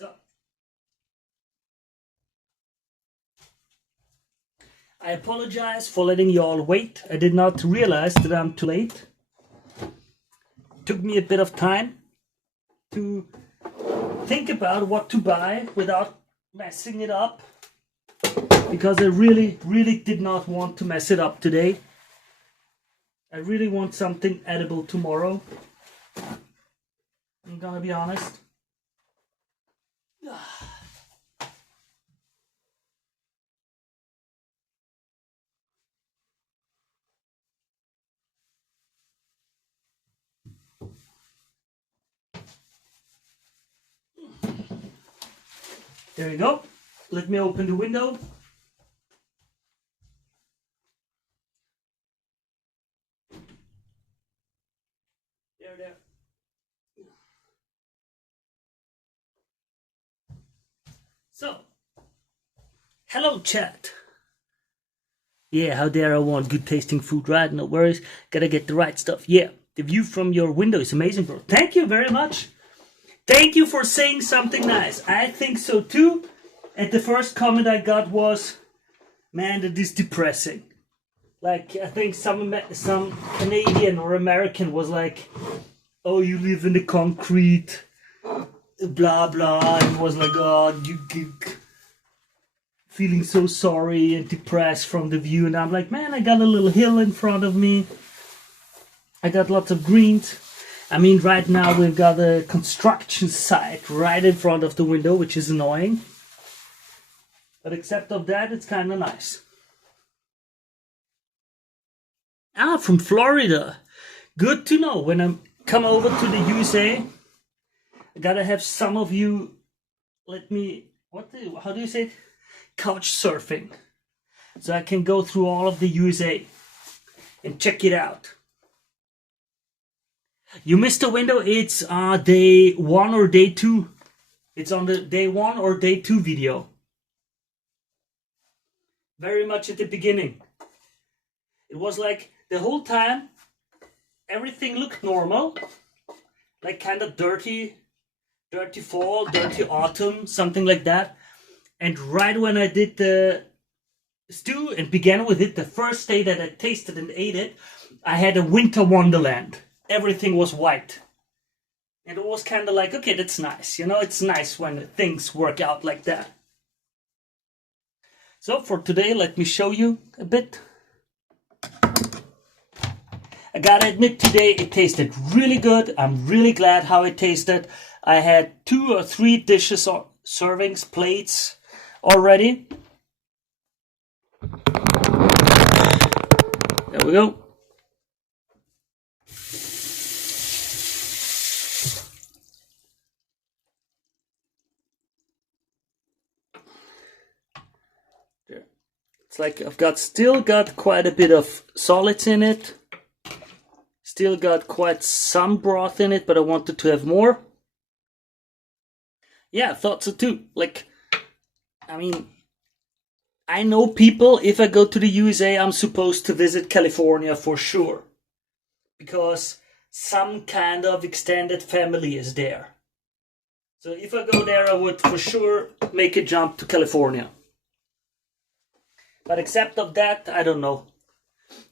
So I apologize for letting you all wait. I did not realize that I'm too late. Took me a bit of time to think about what to buy without messing it up, because I really did not want to mess it up today. I really want something edible tomorrow. I'm gonna be honest. There you go. Let me open the window. There. So, hello chat. Yeah, how dare I want good tasting food, right? No worries. Gotta get the right stuff. Yeah, the view from your window is amazing, bro. Thank you very much. Thank you for saying something nice. I think so too. And the first comment I got was, man, that is depressing. Like, I think some Canadian or American was like, oh, you live in the concrete, blah, blah. And was like, oh, you feeling so sorry and depressed from the view. And I'm like, man, I got a little hill in front of me. I got lots of greens. I mean, right now we've got a construction site right in front of the window, which is annoying. But except of that, it's kind of nice. Ah, from Florida. Good to know. When I come over to the USA, I gotta have some of you let me, how do you say it? Couch surfing. So I can go through all of the USA and check it out. You missed a window. It's day 1 or day 2. It's on the day 1 or day 2 video. Very much at the beginning. It was like the whole time everything looked normal. Like kind of dirty fall, dirty autumn, something like that. And right when I did the stew and began with it, the first day that I tasted and ate it, I had a winter wonderland. Everything was white. And it was kind of like, okay, that's nice. You know, it's nice when things work out like that. So for today, let me show you a bit. I gotta admit, today it tasted really good. I'm really glad how it tasted. I had 2 or 3 dishes or servings, plates already. There we go. It's like I've still got quite a bit of solids in it. Still got quite some broth in it, but I wanted to have more. Yeah, I thought so too. Like, I mean, I know people, if I go to the USA, I'm supposed to visit California for sure. Because some kind of extended family is there. So if I go there, I would for sure make a jump to California. But except of that, I don't know.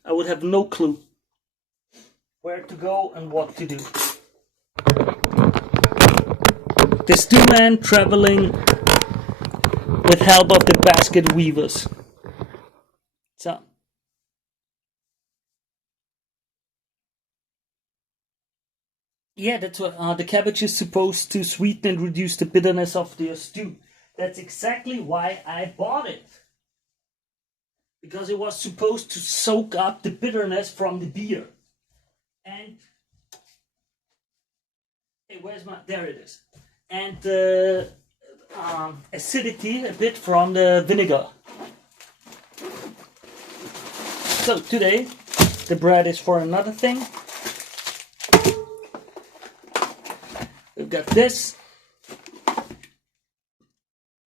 I would have no clue where to go and what to do. This 2 man traveling with help of the basket weavers. So yeah, that's what the cabbage is supposed to sweeten and reduce the bitterness of the stew. That's exactly why I bought it. Because it was supposed to soak up the bitterness from the beer. And hey, where's my? There it is. And the acidity a bit from the vinegar. So today the bread is for another thing. We've got this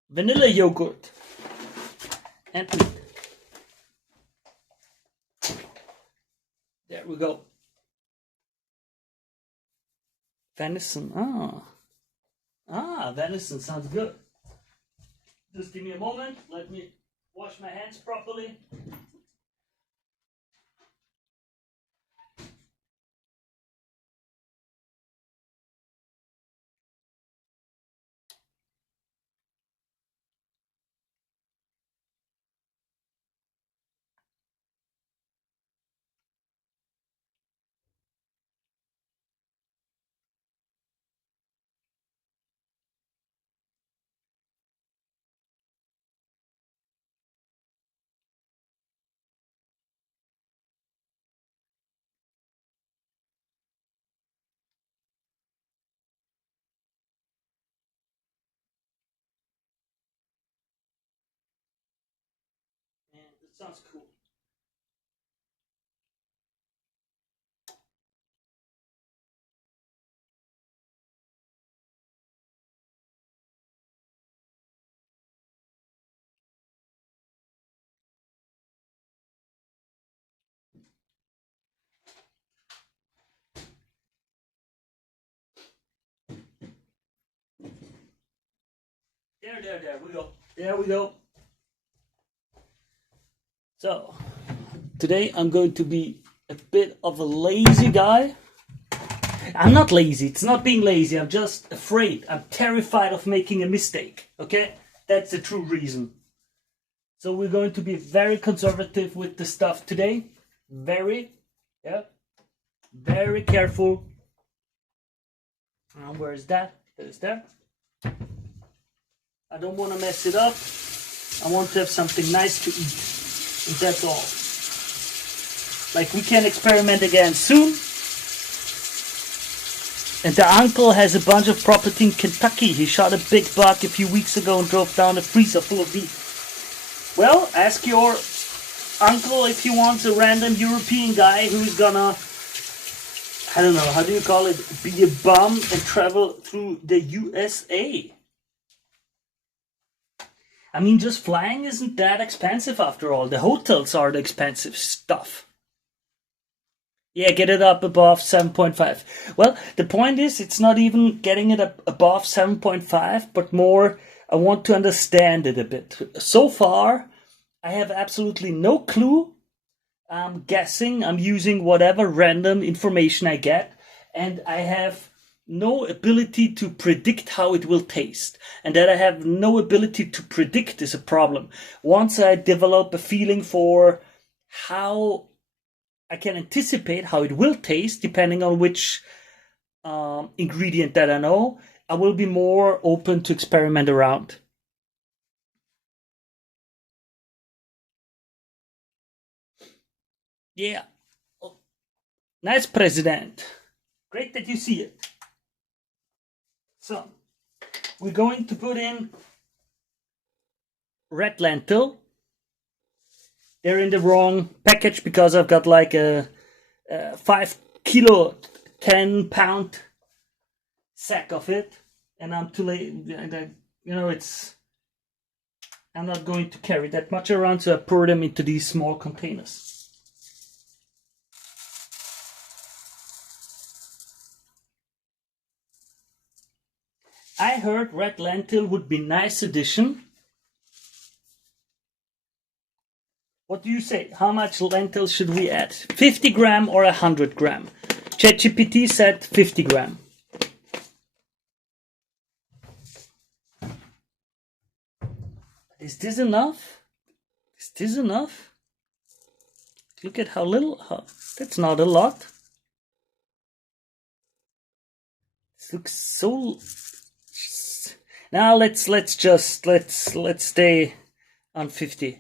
vanilla yogurt and meat. There we go. Venison. Ah, venison sounds good. Just give me a moment. Let me wash my hands properly. And it sounds cool. There we go. There we go. So, today I'm going to be a bit of a lazy guy. I'm not lazy. It's not being lazy. I'm just afraid. I'm terrified of making a mistake. Okay? That's the true reason. So we're going to be very conservative with the stuff today. Very careful. Where is that? That is there. I don't want to mess it up. I want to have something nice to eat. And that's all. Like, we can experiment again soon. And the uncle has a bunch of property in Kentucky. He shot a big buck a few weeks ago and drove down a freezer full of beef. Well, ask your uncle if he wants a random European guy who's gonna, I don't know, how do you call it, be a bum and travel through the USA. I mean, just flying isn't that expensive after all. The hotels are the expensive stuff. Yeah, get it up above 7.5. Well, the point is, it's not even getting it up above 7.5, but more, I want to understand it a bit. So far, I have absolutely no clue. I'm guessing, I'm using whatever random information I get, and I have no ability to predict how it will taste. And that I have no ability to predict is a problem. Once I develop a feeling for how I can anticipate how it will taste, depending on which ingredient that I know, I will be more open to experiment around. Yeah. Oh, nice, President. Great that you see it. So, we're going to put in red lentil. They're in the wrong package because I've got like a 5 kilo, 10-pound sack of it, and I'm too late. You know, I'm not going to carry that much around, so I pour them into these small containers. I heard red lentil would be nice addition. What do you say? How much lentils should we add? 50 gram or 100 gram? ChatGPT said 50 gram. Is this enough? Is this enough? Look at how little. That's not a lot. This looks so. Now let's stay on 50.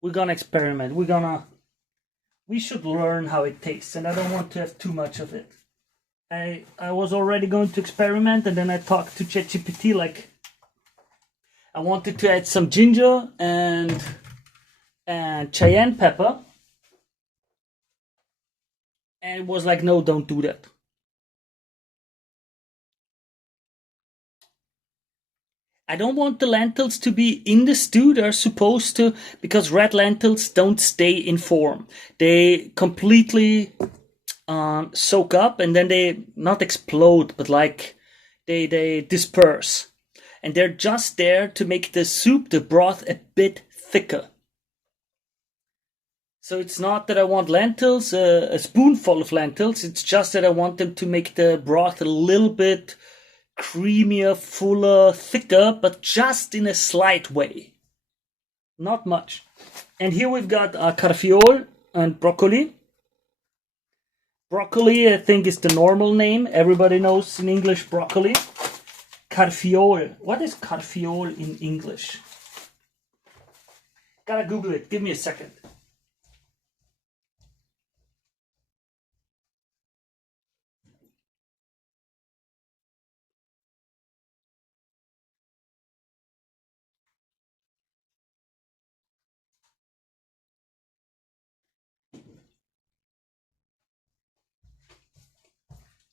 We're gonna experiment. We should learn how it tastes, and I don't want to have too much of it. I was already going to experiment, and then I talked to ChatGPT like I wanted to add some ginger and cayenne pepper, and it was like, no, don't do that. I don't want the lentils to be in the stew. They're supposed to, because red lentils don't stay in form. They completely soak up, and then they not explode, but like they disperse. And they're just there to make the soup, the broth, a bit thicker. So it's not that I want lentils, a spoonful of lentils. It's just that I want them to make the broth a little bit creamier, fuller, thicker, but just in a slight way. Not much. And here we've got carfiol and broccoli. Broccoli, I think, is the normal name. Everybody knows in English broccoli. Carfiol. What is carfiol in English? Gotta Google it. Give me a second.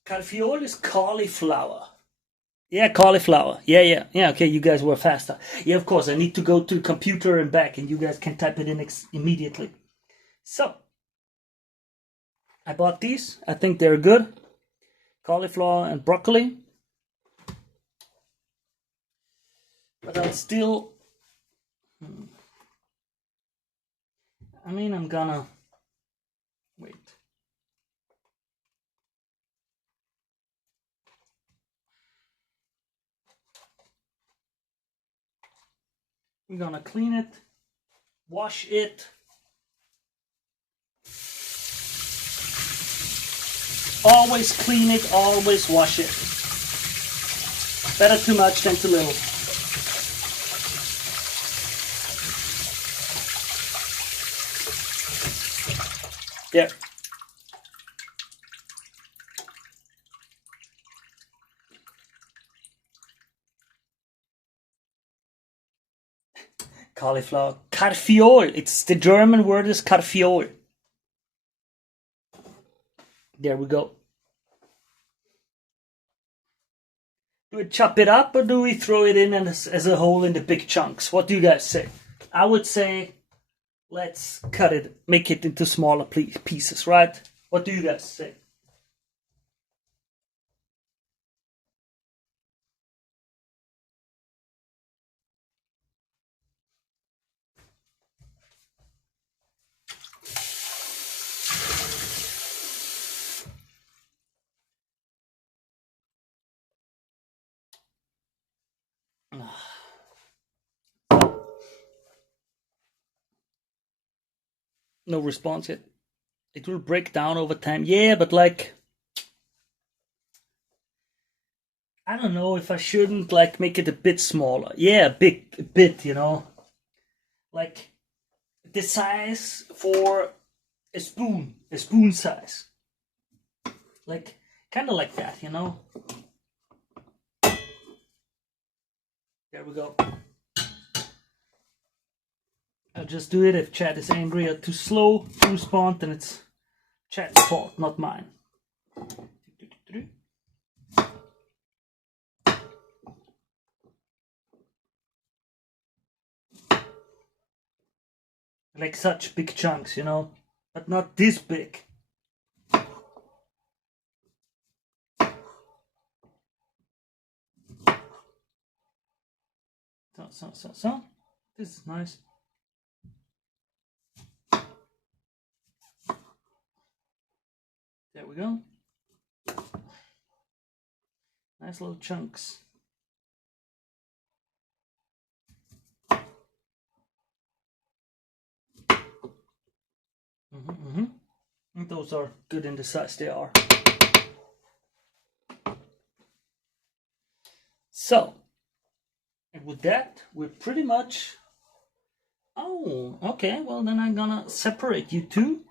Carfiol is cauliflower. Yeah, cauliflower. Yeah. Okay, you guys were faster. Yeah, of course. I need to go to the computer and back, and you guys can type it in immediately. So, I bought these. I think they're good. Cauliflower and broccoli. But I'll still... I'm gonna... Wait. We're gonna clean it, wash it. Always clean it, always wash it. Better too much than too little. There. Cauliflower. Carfiol. It's the German word is carfiol. There we go. Do we chop it up or do we throw it in as a whole in the big chunks? What do you guys say? I would say let's cut it, make it into smaller pieces, right? What do you guys say? No response yet. It will break down over time. Yeah, but like, I don't know if I shouldn't like make it a bit smaller. Yeah, a bit, like the size for a spoon size. Like, kind of like that, There we go. I'll just do it if chat is angry or too slow to respond, then it's chat's fault, not mine. Like such big chunks, but not this big. So. This is nice. There we go. Nice little chunks. And those are good in the size they are. So, and with that, we're pretty much... Oh, okay. Well, then I'm gonna separate you two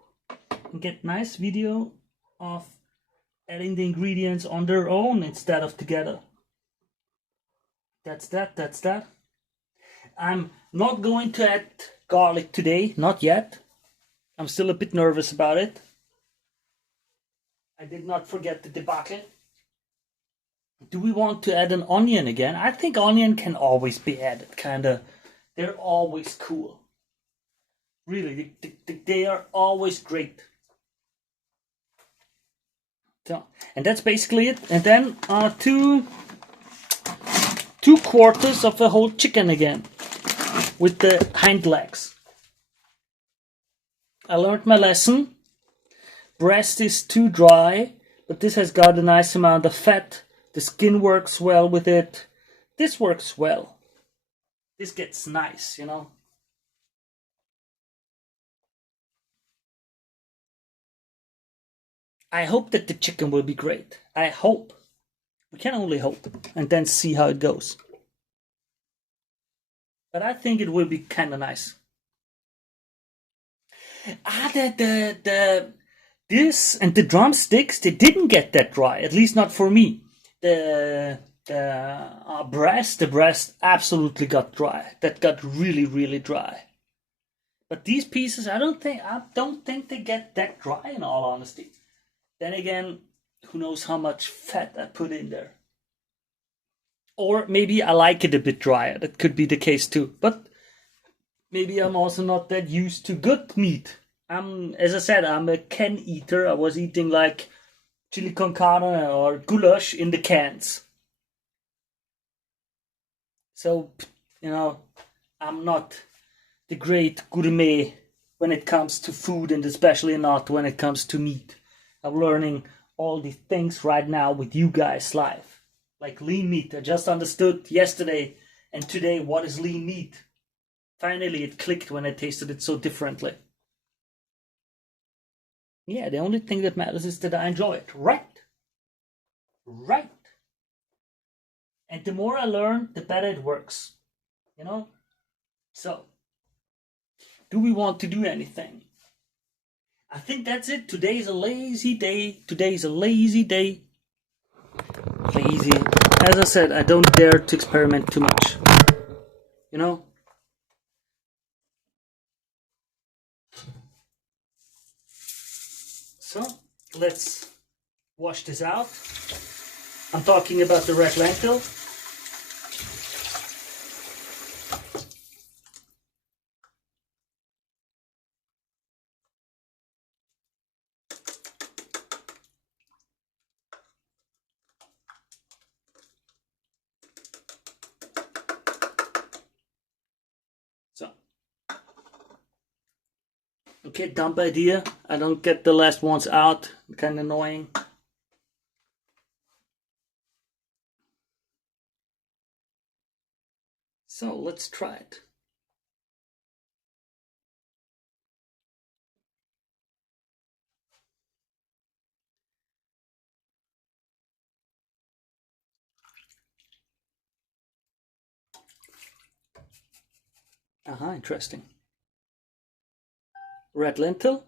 and get nice video of adding the ingredients on their own instead of together. That's that. I'm not going to add garlic today, not yet. I'm still a bit nervous about it. I did not forget the debacle. Do we want to add an onion again? I think onion can always be added, kinda. They're always cool. Really, they are always great. So, and that's basically it. And then 2 2/4 of a whole chicken again with the hind legs. I learned my lesson. Breast is too dry, but this has got a nice amount of fat. The skin works well with it. This works well. This gets nice, you know. I hope that the chicken will be great. I hope. We can only hope and then see how it goes. But I think it will be kind of nice. This and the drumsticks, they didn't get that dry, at least not for me. The breast absolutely got dry. That got really, really dry. But these pieces, I don't think they get that dry, in all honesty. Then again, who knows how much fat I put in there. Or maybe I like it a bit drier. That could be the case too. But maybe I'm also not that used to good meat. As I said, I'm a can eater. I was eating like chili con carne or goulash in the cans. So, you know, I'm not the great gourmet when it comes to food, and especially not when it comes to meat. I'm learning all these things right now with you guys live. Like lean meat. I just understood yesterday and today what is lean meat. Finally, it clicked when I tasted it so differently. Yeah, the only thing that matters is that I enjoy it. Right. Right. And the more I learn, the better it works. You know? So, do we want to do anything? I think that's it. Today is a lazy day. Today is a lazy day. Lazy. As I said, I don't dare to experiment too much. You know? So, let's wash this out. I'm talking about the red lentil. So, okay, dumb idea. I don't get the last ones out. Kind of annoying. So, let's try it. Interesting. Red lentil.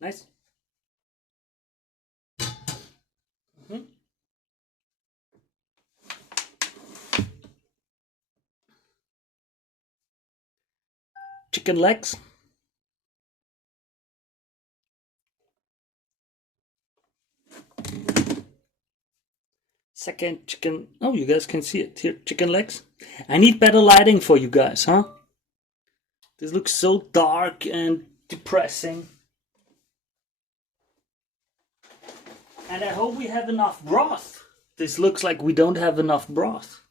Nice. Chicken legs. Second chicken. Oh, you guys can see it here. Chicken legs. I need better lighting for you guys, huh? This looks so dark and depressing. And I hope we have enough broth. This looks like we don't have enough broth.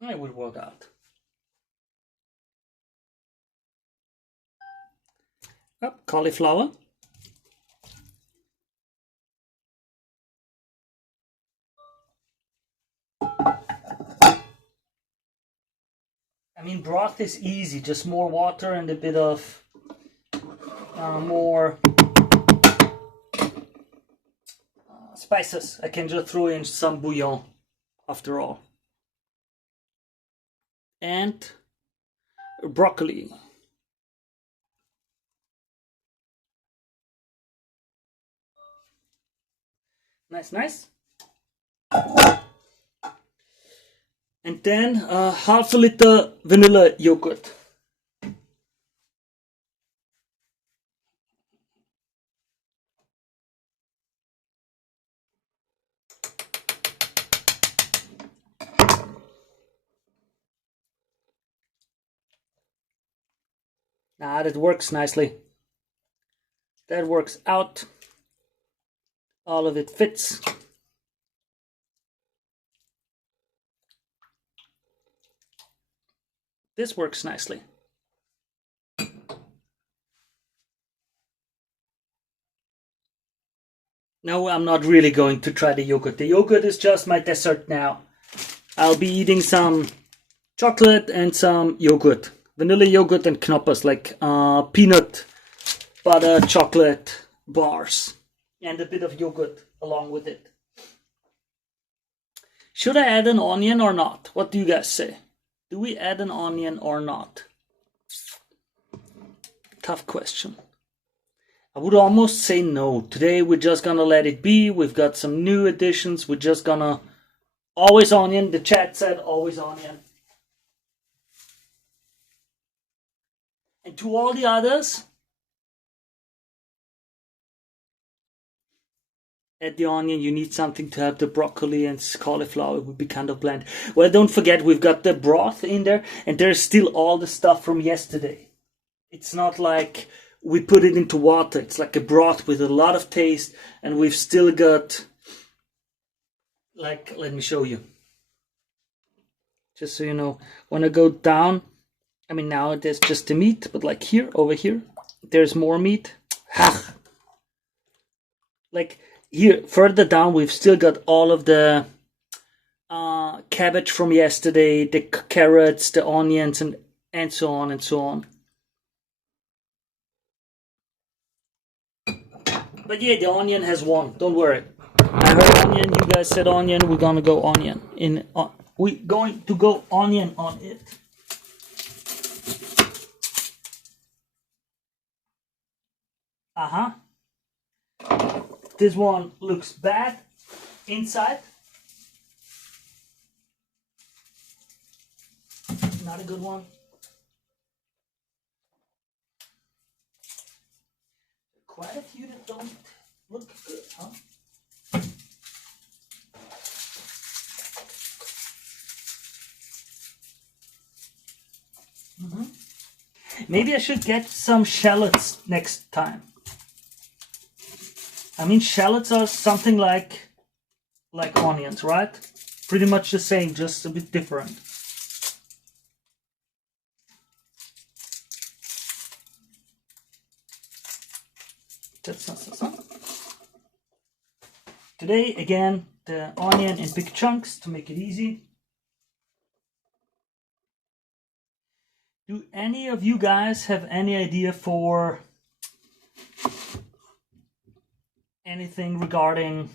It will work out. Cauliflower. I mean, broth is easy, just more water and a bit of more spices. I can just throw in some bouillon after all. And broccoli. Nice, nice. And then half a liter vanilla yogurt. Nah, that works nicely. That works out. All of it fits. This works nicely. No, I'm not really going to try the yogurt. The yogurt is just my dessert now. I'll be eating some chocolate and some yogurt. Vanilla yogurt and knoppers, like peanut butter chocolate bars. And a bit of yogurt along with it. Should I add an onion or not? What do you guys say? Do we add an onion or not? Tough question. I would almost say no. Today we're just gonna let it be. We've got some new additions. We're just gonna always onion. The chat said always onion. And to all the others, add the onion. You need something to have the broccoli and cauliflower. It would be kind of bland. Well, don't forget we've got the broth in there, and there's still all the stuff from yesterday. It's not like we put it into water. It's like a broth with a lot of taste, and we've still got, like, let me show you. Just so you know, when I go down, I mean, now there's just the meat, but like here, over here, there's more meat. Ha! Like here, further down, we've still got all of the cabbage from yesterday, the carrots, the onions, and so on and so on. But yeah, the onion has won. Don't worry. I heard onion. You guys said onion. We're gonna go onion. We're going to go onion on it. This one looks bad inside. Not a good one. Quite a few that don't look good, huh? Maybe I should get some shallots next time. I mean, shallots are something like onions, right? Pretty much the same, just a bit different. Today, again, the onion in big chunks to make it easy. Do any of you guys have any idea for anything regarding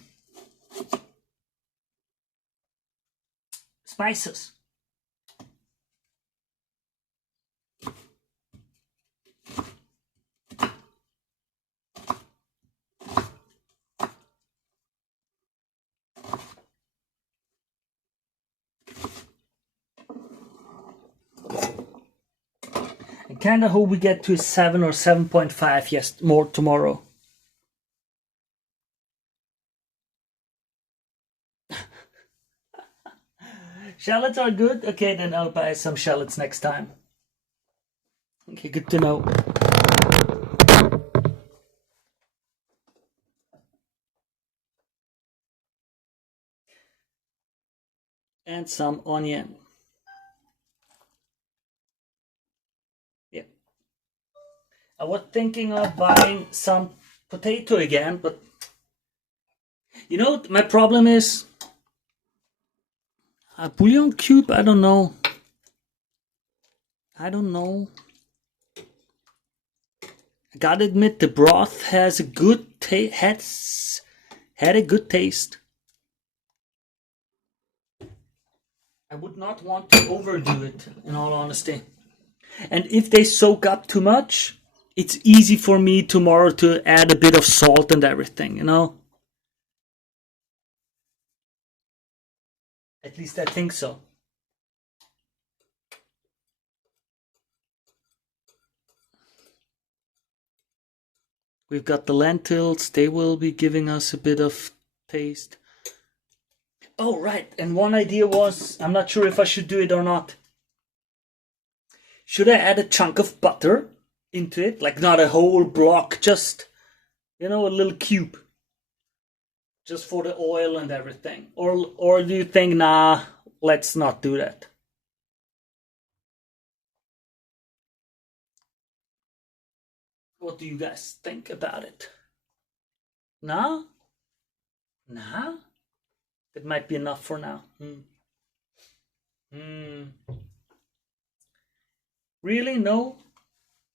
spices? I kind of hope we get to 7 or 7.5 more tomorrow. Shallots are good? Okay, then I'll buy some shallots next time. Okay, good to know. And some onion. Yeah. I was thinking of buying some potato again, but you know, my problem is a bouillon cube. I don't know. I gotta admit, the broth has a good had a good taste. I would not want to overdo it, in all honesty. And if they soak up too much, it's easy for me tomorrow to add a bit of salt and everything, you know? At least I think so. We've got the lentils. They will be giving us a bit of taste. Oh, right. And one idea was, I'm not sure if I should do it or not. Should I add a chunk of butter into it, like not a whole block, just a little cube, just for the oil and everything? Or do you think, nah, let's not do that? What do you guys think about it? Nah, nah, it might be enough for now. Hmm. Really? No,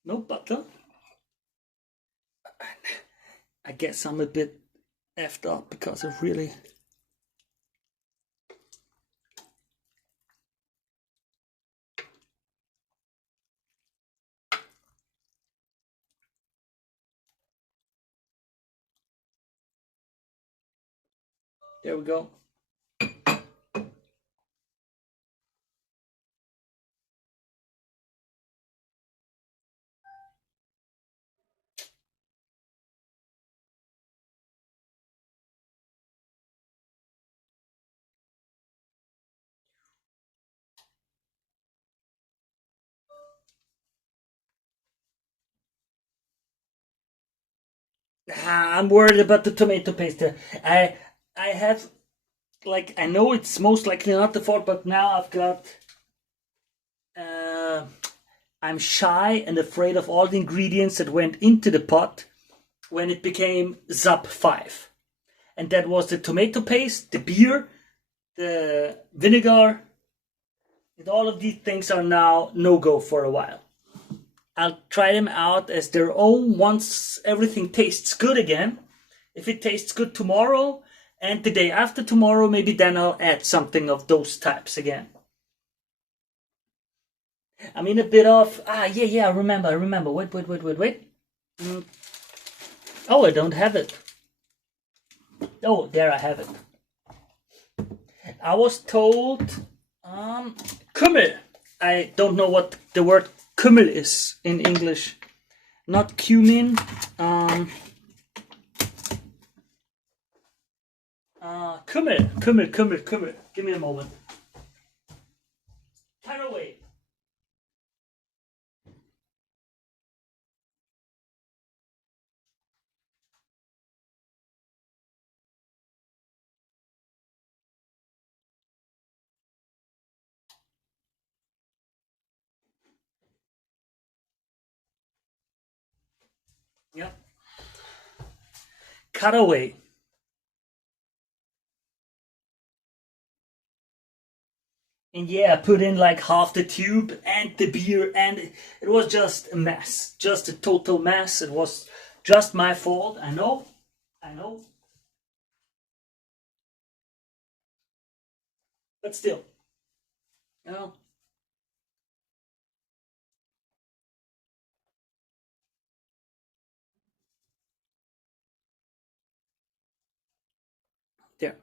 no butter. I guess I'm a bit effed up because of really. There we go. I'm worried about the tomato paste. I have, like, I know it's most likely not the fault, but now I've got. Uh, I'm shy and afraid of all the ingredients that went into the pot when it became ZAP 5. And that was the tomato paste, the beer, the vinegar, and all of these things are now no-go for a while. I'll try them out as their own once everything tastes good again. If it tastes good tomorrow and the day after tomorrow, maybe then I'll add something of those types again. I mean, a bit of, I remember. Wait. Mm. Oh, I don't have it. Oh, there I have it. I was told, Kümmel. I don't know what the word Kümmel is in English. Not cumin. Kümmel. Give me a moment. Caraway. Yep. Caraway. And yeah, I put in like half the tube and the beer, and it was just a mess. Just a total mess. It was just my fault. I know. But still, you know. There.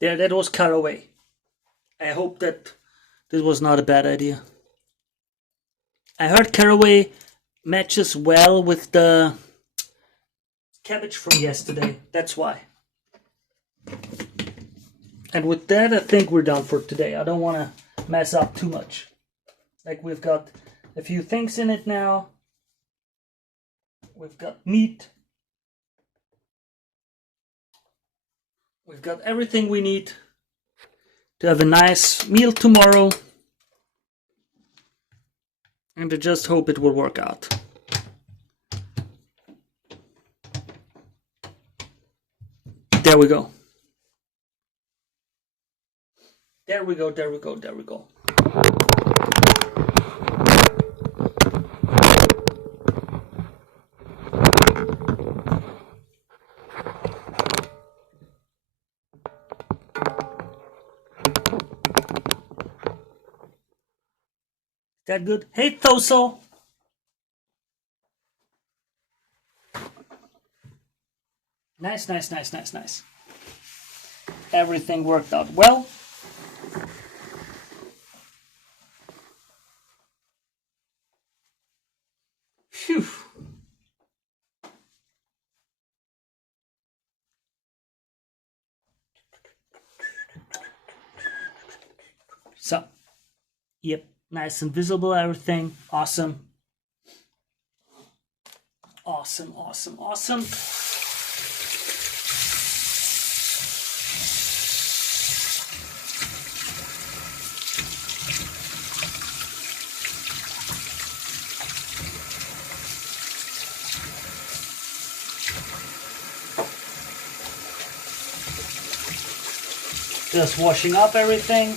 There, that was caraway. I hope that this was not a bad idea. I heard caraway matches well with the cabbage from yesterday. That's why. And with that, I think we're done for today. I don't want to mess up too much. Like, we've got a few things in it now. We've got meat. We've got everything we need to have a nice meal tomorrow. And I just hope it will work out. There we go. There we go. That good? Hey, Thoso. Nice. Everything worked out well. So, yep, nice and visible, everything. Awesome. Awesome, awesome, awesome. Just washing up everything.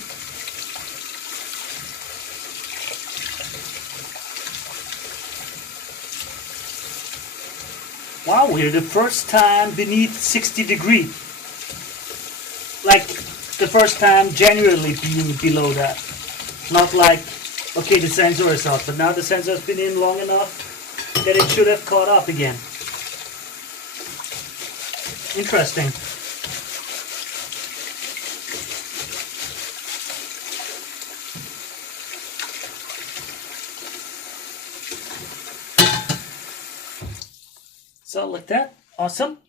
Wow, we're the first time beneath 60 degrees. Like the first time genuinely being below that. Not like, okay, the sensor is up, but now the sensor has been in long enough that it should have caught up again. Interesting. So like that, awesome.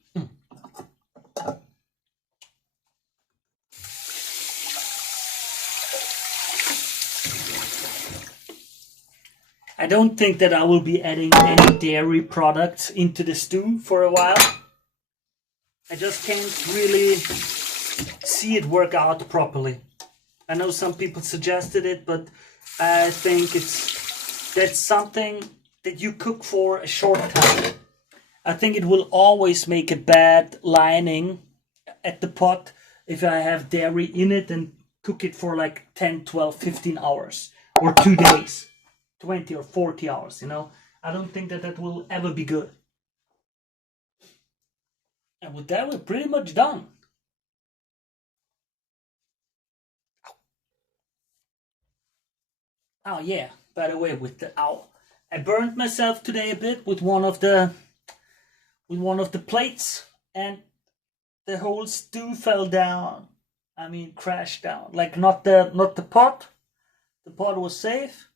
I don't think that I will be adding any dairy products into the stew for a while. I just can't really see it work out properly. I know some people suggested it, but I think that's something that you cook for a short time. I think it will always make a bad lining at the pot if I have dairy in it and cook it for like 10, 12, 15 hours or 2 days, 20 or 40 hours, you know. I don't think that will ever be good. And with that, we're pretty much done. Oh yeah, by the way, I burned myself today a bit with one of the plates, and the whole stew fell down. I mean, crashed down. Like not the pot. The pot was safe,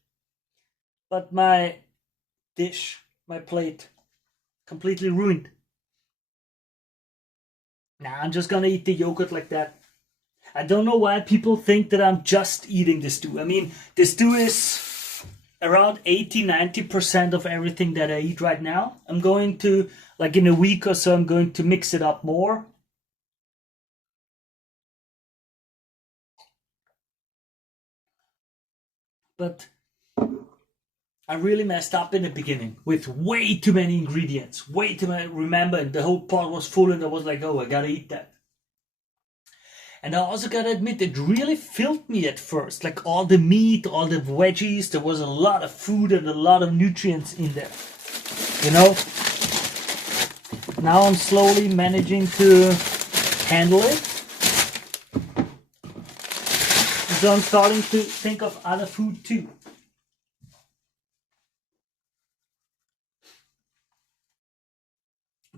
but my dish, my plate, completely ruined. Now I'm just gonna eat the yogurt like that. I don't know why people think that I'm just eating the stew. I mean, the stew is around 80-90% of everything that I eat right now. I'm going to, like in a week or so, I'm going to mix it up more. But I really messed up in the beginning with way too many ingredients, way too many. Remember, the whole pot was full and I was like, oh, I gotta eat that. And I also gotta admit, it really filled me at first. Like all the meat, all the veggies, there was a lot of food and a lot of nutrients in there. You know? Now I'm slowly managing to handle it. So I'm starting to think of other food too.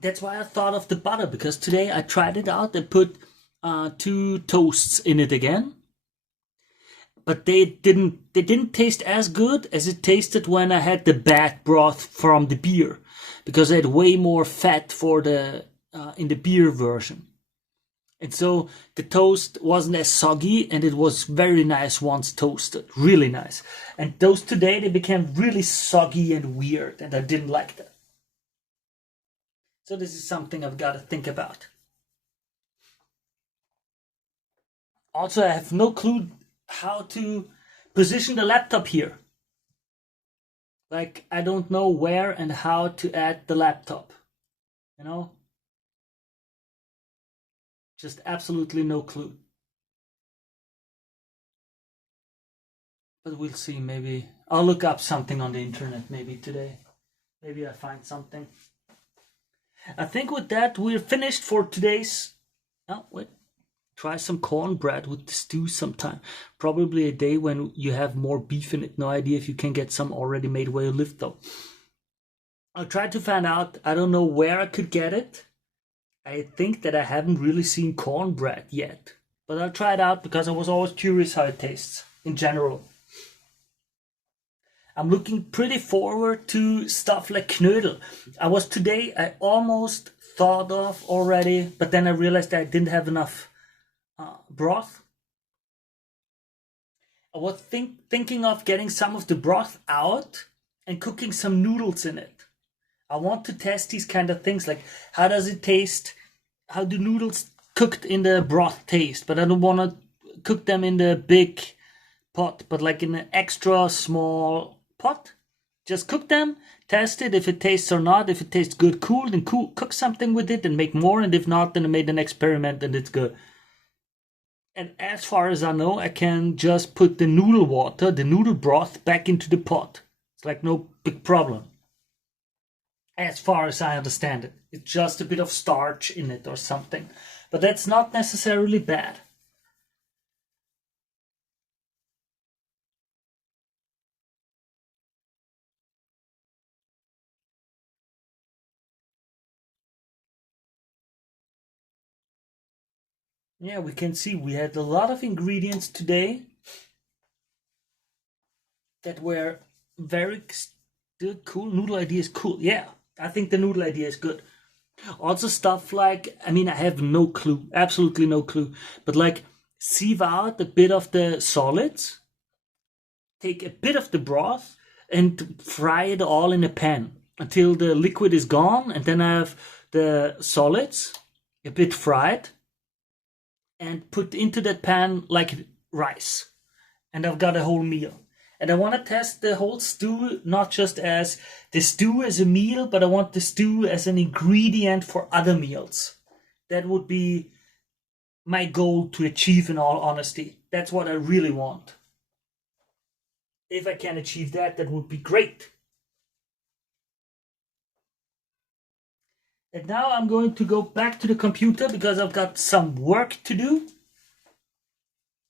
That's why I thought of the butter, because today I tried it out and put 2 toasts in it again. But they didn't taste as good as it tasted when I had the bad broth from the beer, because I had way more fat for the in the beer version. And so the toast wasn't as soggy, and it was very nice once toasted, really nice. And those today, they became really soggy and weird, and I didn't like that. So this is something I've got to think about. Also, I have no clue how to position the laptop here. Like, I don't know where and how to add the laptop, you know? Just absolutely no clue. But we'll see, maybe I'll look up something on the internet maybe today. Maybe I find something. I think with that we're finished for today's. Oh, wait. Try some cornbread with the stew sometime. Probably a day when you have more beef in it. No idea if you can get some already made where you live though. I'll try to find out. I don't know where I could get it. I think that I haven't really seen cornbread yet. But I'll try it out because I was always curious how it tastes in general. I'm looking pretty forward to stuff like knödel. I almost thought of already, but then I realized I didn't have enough broth. I was thinking of getting some of the broth out and cooking some noodles in it. I want to test these kind of things, like how does it taste? How do noodles cooked in the broth taste? But I don't want to cook them in the big pot, but like in an extra small pot. Just cook them, test it if it tastes or not. If it tastes good, cool, then cook something with it and make more. And if not, then I made an experiment and it's good. And as far as I know, I can just put the noodle water, the noodle broth, back into the pot. It's like no big problem. As far as I understand it, it's just a bit of starch in it or something. But that's not necessarily bad. Yeah, we can see we had a lot of ingredients today that were very still cool. Noodle idea is cool. Yeah, I think the noodle idea is good. Also stuff like, I mean, I have no clue, absolutely no clue, but like sieve out a bit of the solids, take a bit of the broth and fry it all in a pan until the liquid is gone, and then I have the solids a bit fried and put into that pan like rice, and I've got a whole meal. And I want to test the whole stew not just as the stew as a meal, but I want the stew as an ingredient for other meals. That would be my goal to achieve, in all honesty. That's what I really want. If I can achieve that, that would be great. And now I'm going to go back to the computer because I've got some work to do.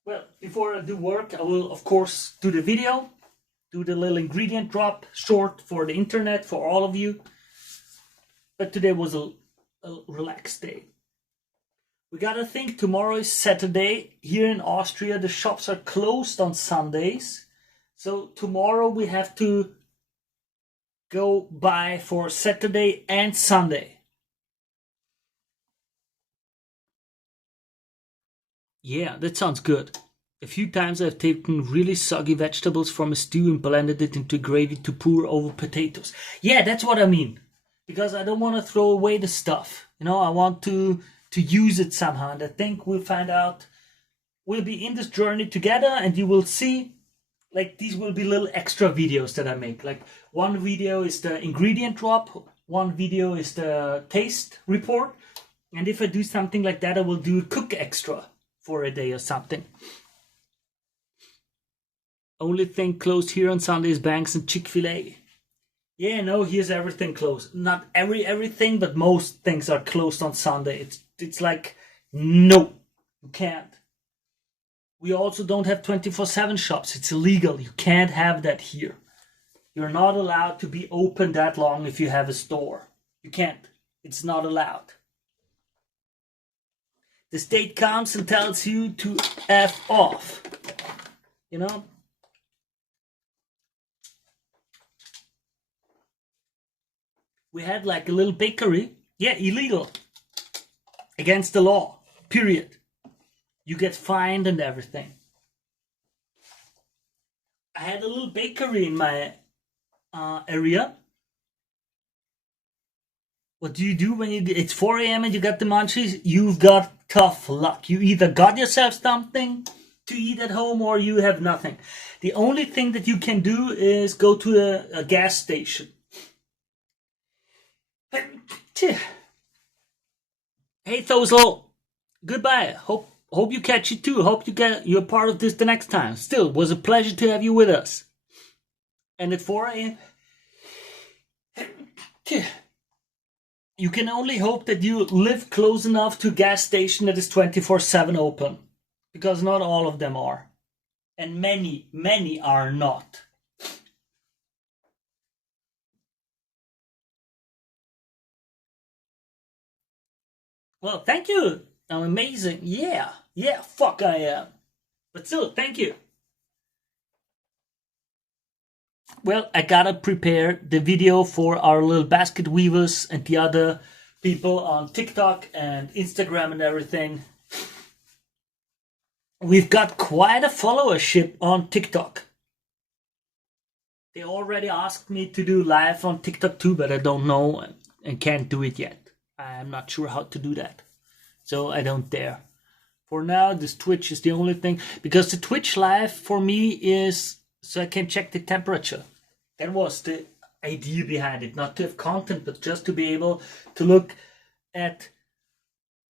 Well, before I do work, I will, of course, do the video, do the little ingredient drop short for the internet for all of you. But today was a relaxed day. We gotta think tomorrow is Saturday. Here in Austria, the shops are closed on Sundays. So tomorrow we have to go buy for Saturday and Sunday. Yeah, that sounds good. A few times I've taken really soggy vegetables from a stew and blended it into gravy to pour over potatoes. Yeah, that's what I mean. Because I don't want to throw away the stuff. You know, I want to use it somehow. And I think we'll find out. We'll be in this journey together, and you will see, like, these will be little extra videos that I make. Like, one video is the ingredient drop, one video is the taste report. And if I do something like that, I will do a cook extra for a day or something. Only thing closed here on Sunday is Banks and Chick-fil-A. Yeah, no, here's everything closed. Not everything, but most things are closed on Sunday. It's like, no, you can't. We also don't have 24/7 shops. It's illegal. You can't have that here. You're not allowed to be open that long if you have a store. You can't. It's not allowed. The state comes and tells you to F off. You know? We had like a little bakery. Yeah, illegal. Against the law. Period. You get fined and everything. I had a little bakery in my area. What do you do when it's 4 a.m. and you got the munchies? You've got tough luck. You either got yourself something to eat at home or you have nothing. The only thing that you can do is go to a gas station. Hey Thosel, goodbye. Hope you catch it too. Hope you're part of this the next time. Still, it was a pleasure to have you with us. And at 4 a.m. you can only hope that you live close enough to a gas station that is 24/7 open. Because not all of them are. And many are not. Well, thank you. I'm amazing. Yeah, fuck I am. But still, thank you. Well, I gotta prepare the video for our little basket weavers and the other people on TikTok and Instagram and everything. we've got quite a followership on TikTok. They already asked me to do live on TikTok too, but I don't know and can't do it yet. I'm not sure how to do that, so I don't dare. For now, this Twitch is the only thing, because the Twitch live for me is so I can check the temperature. That was the idea behind it, not to have content, but just to be able to look at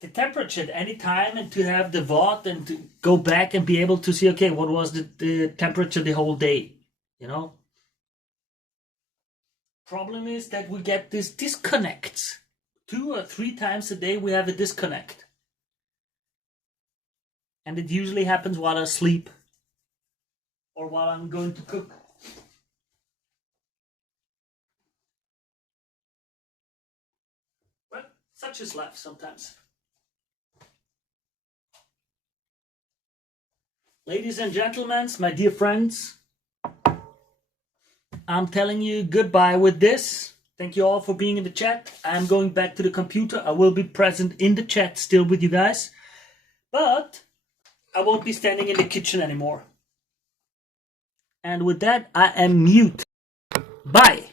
the temperature at any time and to have the VOD and to go back and be able to see, okay, what was the temperature the whole day, you know? Problem is that we get these disconnects. 2 or 3 times a day we have a disconnect. And it usually happens while I sleep or while I'm going to cook. Well, such is life sometimes. Ladies and gentlemen, my dear friends, I'm telling you goodbye with this. Thank you all for being in the chat. I'm going back to the computer. I will be present in the chat still with you guys. But I won't be standing in the kitchen anymore. And with that, I am mute. Bye.